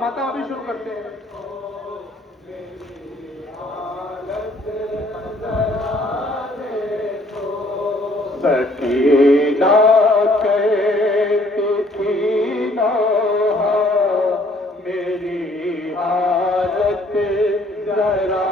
माता अभी शुरू करते हैं। सकीना कहती थी नौहा मेरी हालत जरा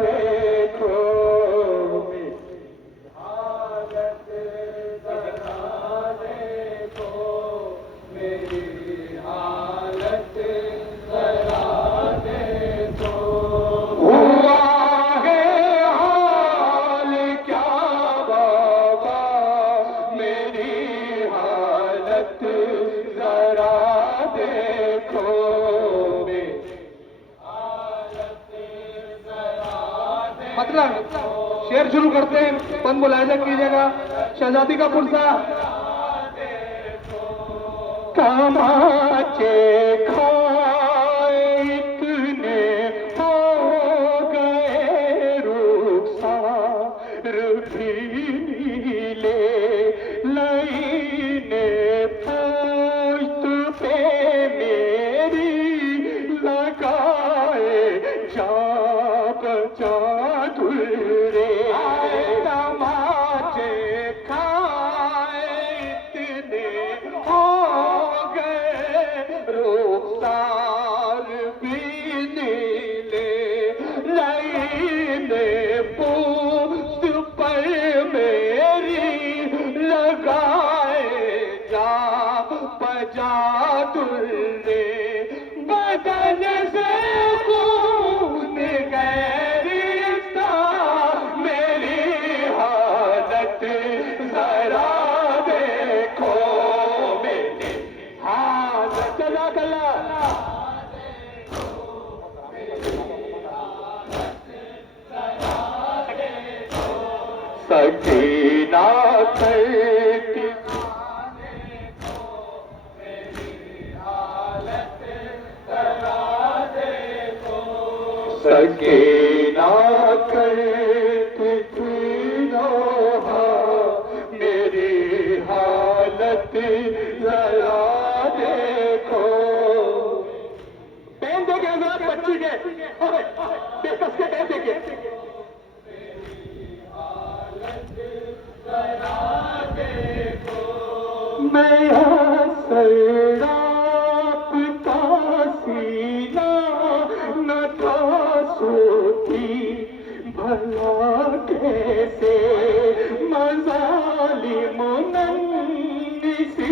देखो, मेरी हालत जरा देखो, मेरी हालत जरा देखो। हुआ है हाल क्या बाबा मेरी हालत जरा देखो, मतलब शेर शुरू करते हैं, पन मुलायजा कीजिएगा। शहजादी का पुरसा। तमाचे खाए इतने हो गए रुखसार भी नीले, लाइने पुश्त पे मेरी लगाए जा बचा दुर्रे। तमाचे खाए इतने हो गए रुखसार भी नीले, लाइने पुश्त पर मेरी लगाए जा बजा दुर्रे। बदन से खून गैरिश्ता मेरी हालत जरा देखो, मेरी हालत चला कला सकीना करती सकीना करती थी नौहा मेरी हालत जरा देखो। पेन देखे हजरत बच्ची के बेकस के पेन देखे। मैं सराप का सीना न था सोती भला कैसे मजालिम नन्ही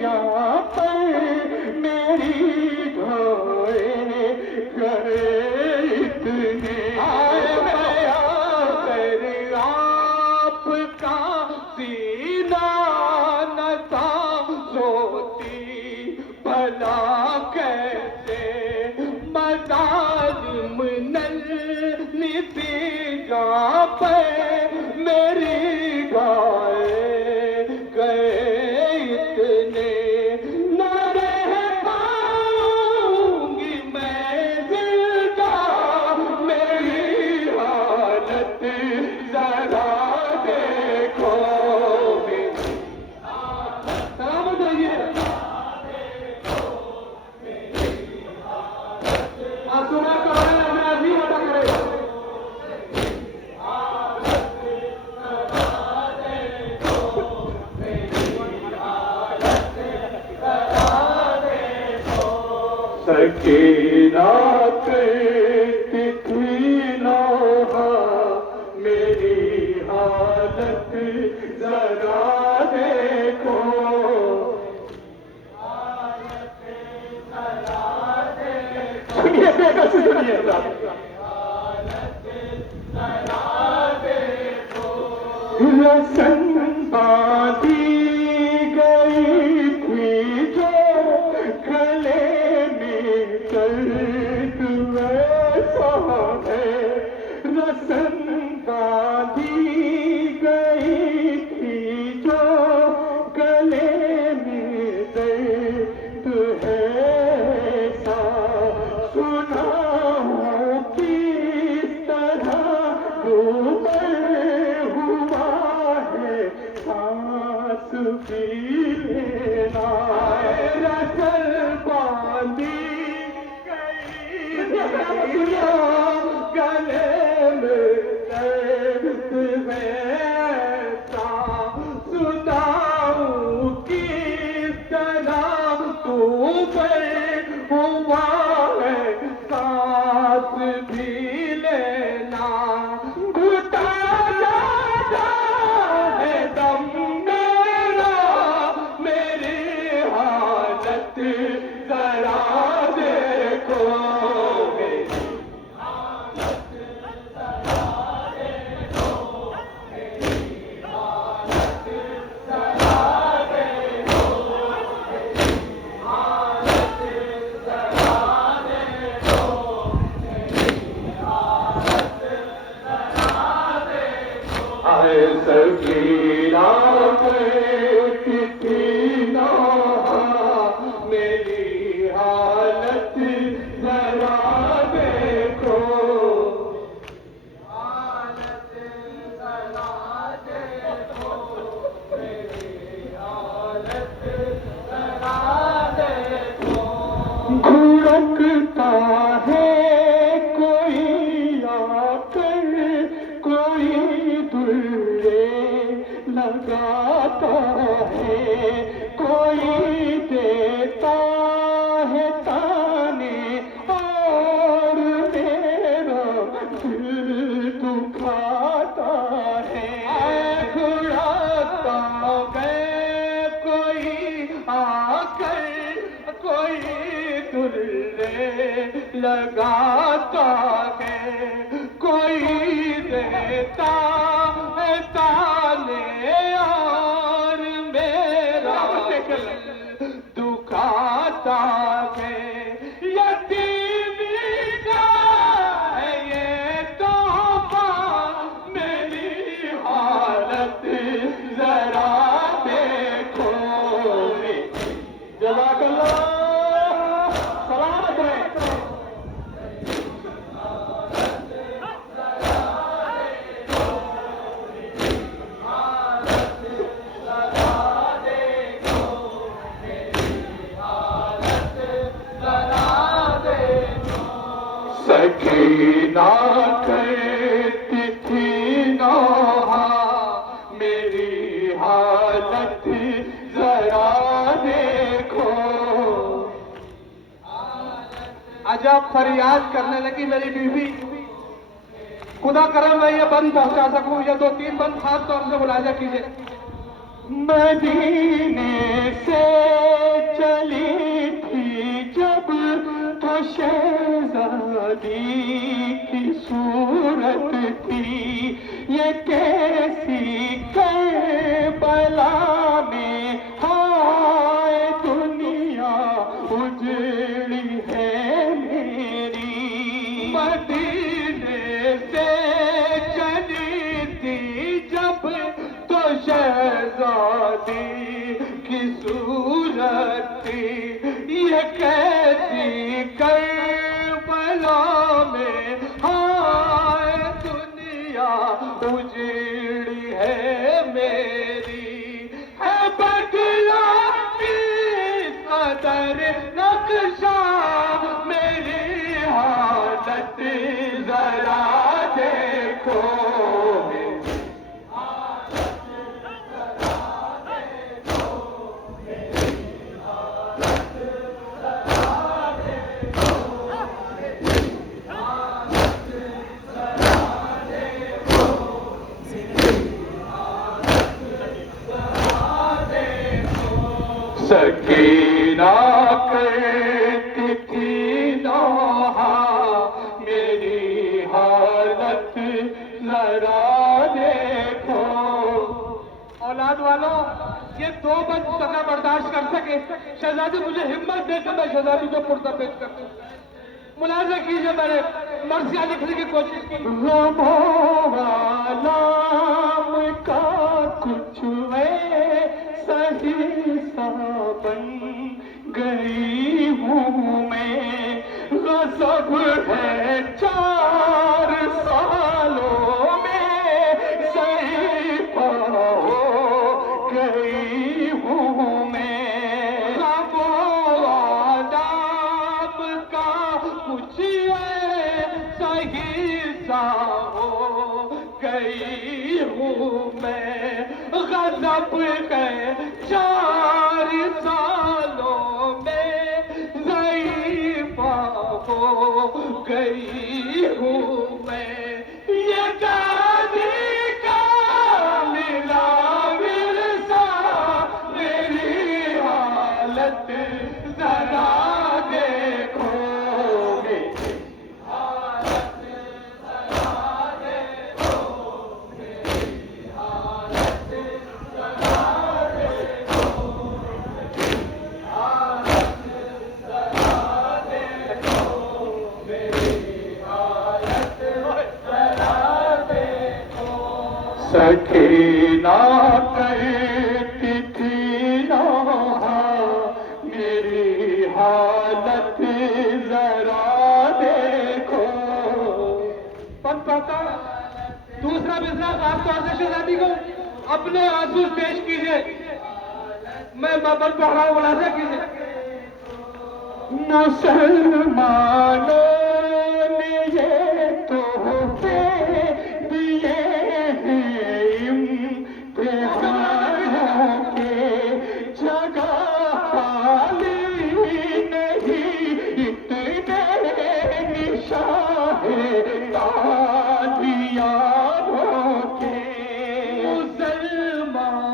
जा पर मेरी ढोए गए इतने। आपका सीना न था सोती भला कैसे मजालिम नन्ही जा पर मेरी गाए गए इतने। न रह पाऊंगी मैं जिंदा मेरी हालत जरा देखो, सलामत रहिए। आसुना करो हमें नहीं बता करे। सकीना कहती थी नौहा मेरी हालत जरा देखो, सुनिए बेटा सुनिए रसन बांधी गई थी जो गले में दर्द वैसा है। रसन बांधी गई थी जो गले में दर्द है ऐसा। सुना हूँ किस तरह डूबे हुआ है सांस भी लेना। रसल बांधी हुआ है सांस भी लेना, घुटा जाता है दम मेरा, मेरी हालत जरा देखो, मेरी हालत जरा देखो, मेरी हालत जरा देखो, मेरी हालत जरा देखो, मेरी हालत जरा देखो। आए सकीना किसी ना, मेरी हालत जरा देखो, हालत जरा देखो, मेरी हालत जरा देखो। घुड़कता है कोई आकर, कोई दुर्रे लगाता है, कोई देता है ताने और मेरा दिल दुखाता है। घुड़कता है कोई आकर, कोई दुर्रे लगाता है, कोई देता है ताने और मेरा दिल दुखाता है। यतीमी का है ये तोहफा, मेरी हालत जरा देखो, जज़ाकल्लाह, सलामत रहे। सकीना कहती थी नौहा, मेरी हालत जरा देखो। अजब फरियाद करने लगी मेरी बीवी, खुदा करम मैं ये बंद पहुंचा सकूं, ये 2-3 बंद खास तौर से मुलाजा कीजिए। मदीने से चली थी जब तो शहजादी की सूरत थी, ये कैसी करबला में हाय दुनिया उजड़ी है मेरी। मदीने से चली थी जब तो शहजादी की सूरत थी, ये कैसी करबला में हाय दुनिया उजड़ी है मेरी। है बदला की कदर नक्शा, मेरी हालत जरा देखो, सकीना कहती थी नौहा, मेरी हालत जरा देखो। औलाद वालों, ये 2 बंद सजा बर्दाश्त कर सके, शहजादी मुझे हिम्मत देकर मैं शहजादी को पुरता पेश करती हूँ। मुलाजा कीजिए, मैंने मर्सिया लिखने की कोशिश की। नाम का कुछ सही सा बन गई हूँ मैं, गज़ब है 4 सालों में सही हो गई हूँ मैं। आदाब का कुछ सही सा हो गई हूँ मैं, गज़ब है 4 सालों में ज़ईफ़ हो गई हूँ मैं, ये जाने का मिला विरसा, मेरी हालत जरा देखो, मेरी हालत जरा देखो, मेरी हालत जरा देखो, मेरी हालत जरा देखो, मेरी हालत जरा देखो। सकीना कहती थी नौहा, मेरी हालत जरा देखो। पता दूसरा बिजनेस आपको आशीष आदि को अपने आंसू पेश कीजिए, मैं बाबर पढ़ाऊं बड़ा से कीजिए। मुसलमानों ने ये तोहफे दिए हैं इम्तिहानों के, जगह खाली नहीं, इतने निशान कादियानों के। मुसलमानों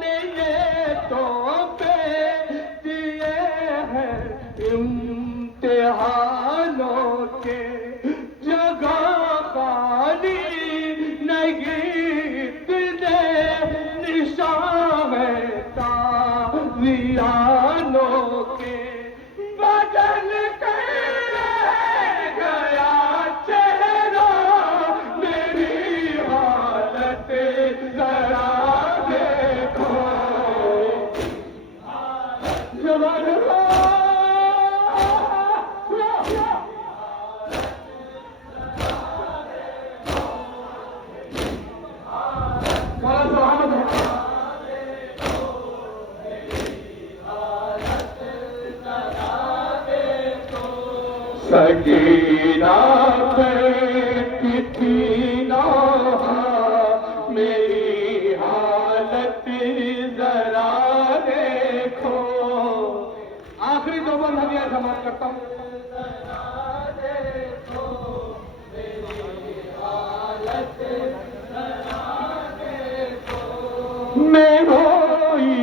ने ये तोहफे दिए हैं इम्तिहानों के, जगह खाली नहीं, इतने निशान ताज़ियानों के। बदल कर गया चेहरा, मेरी हालत जरा देखो, जवान सकीना कहती थी नौहा, मेरी हालत जरा देखो। आखिरी दो बंद हम यह समाप्त करता हूं। मैं रोई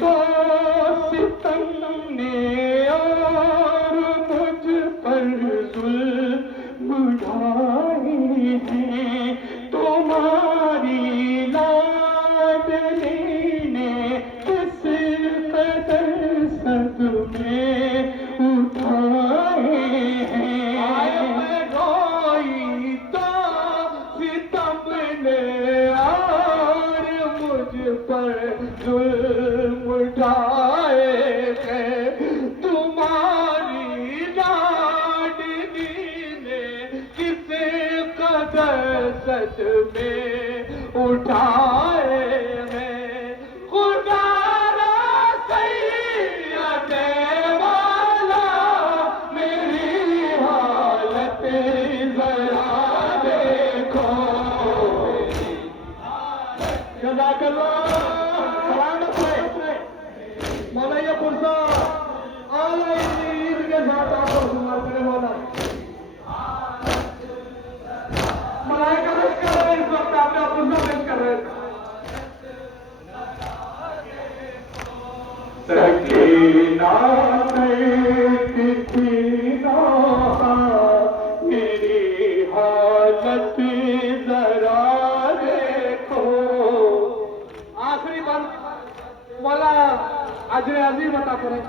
तो सितम ने और मुझ पर जुल्म ढाए हैं, तुम्हारी लाडली ने किस कदर सदमे उठाए हैं। मैं रोई तो सितम ने और मुझ पर जुल्म उठाए हैं, तुम्हारी लाडली ने किस कदर सदमे उठाए हैं। खुदा रा सैयदे वाला, मेरी हालत जरा देखो, जज़ाकल्लाह, सलामत रहे। मौलाना पुरसा आला ईद के साथ आपको सुना करे मौला। मलाइका पेश कर रहे हैं इस वक्त, आपने पुरसा पेश कर रहे हैं। सकीना कहती थी नौहा, मेरी हालत जरा देखो। आखिरी बंद मौला अजर अजीम अता करें।